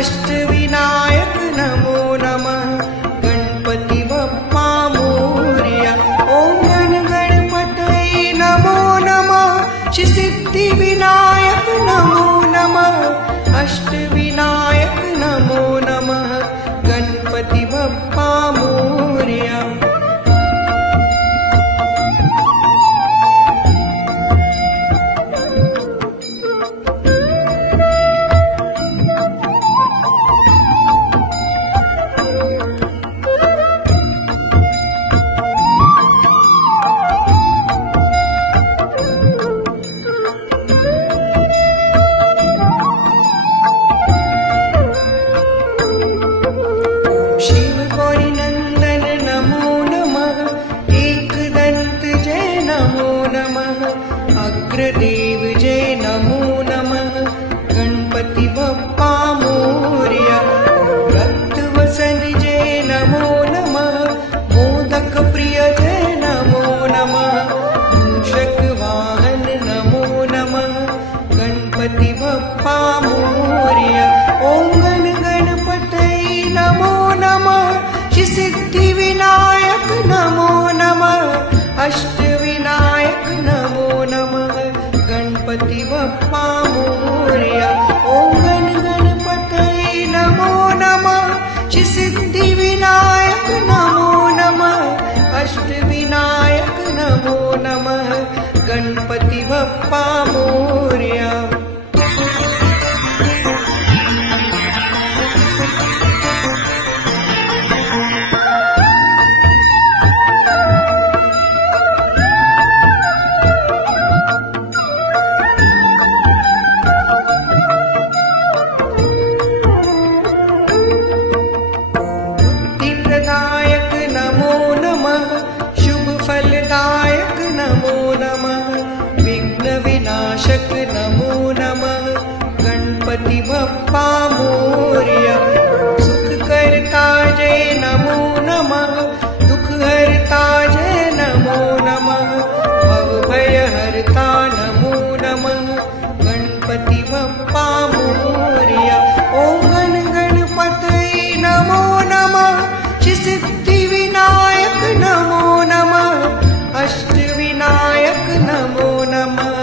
अष्टविनायक नमो नमः गणपती बाप्पा मोरया. ओम गण गणपतये नमो नमः सिद्धिविनायक नमो नमः अष्टविनायक नमो नमः गणपती बाप्पा मोरया. शिव गौरी नंदन नमो नमः एकदंत जय नमो नमः अग्रदेव जय नमो नमः गणपती बाप्पा मोरया. रक्तवसन जय नमो नमः मोदक प्रिय जय नमो नमः मूषक वाहन नमो नमः गणपती बाप्पा मोरया. ओम गण गणपतये नमो नमः सिद्धिविनायक नमो नमः अष्टविनायक नमो नमः गणपती बाप्पा मोरया. ओम गण गणपतये नमो नमः सिद्धिविनायक नमो नमः अष्टविनायक नमो नमः गणपती बाप्पा मोरया. बुद्धिप्रदायक नमो नमः शुभ फलदायक नमो नमः विघ्न विनाशक नमो नमः गणपती बाप्पा मोरया. सुख करता जय नमो नमः दुख हरता जय नमो नमः भव भय हरता नमो नमः गणपती बाप्पा मोरया. ओम गण गणपतये नमो नमः सिद्धिविनायक नमो नमः अष्टविनायक नमो नमः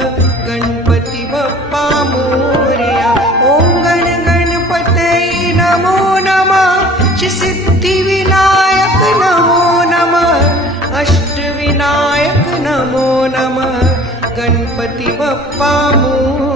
गणपती बाप्पा मोरया. ओम गण गणपतये नमो नमः सिद्धिविनायक नमो नमः अष्टविनायक नमो नमः गणपती बाप्पा मोरया.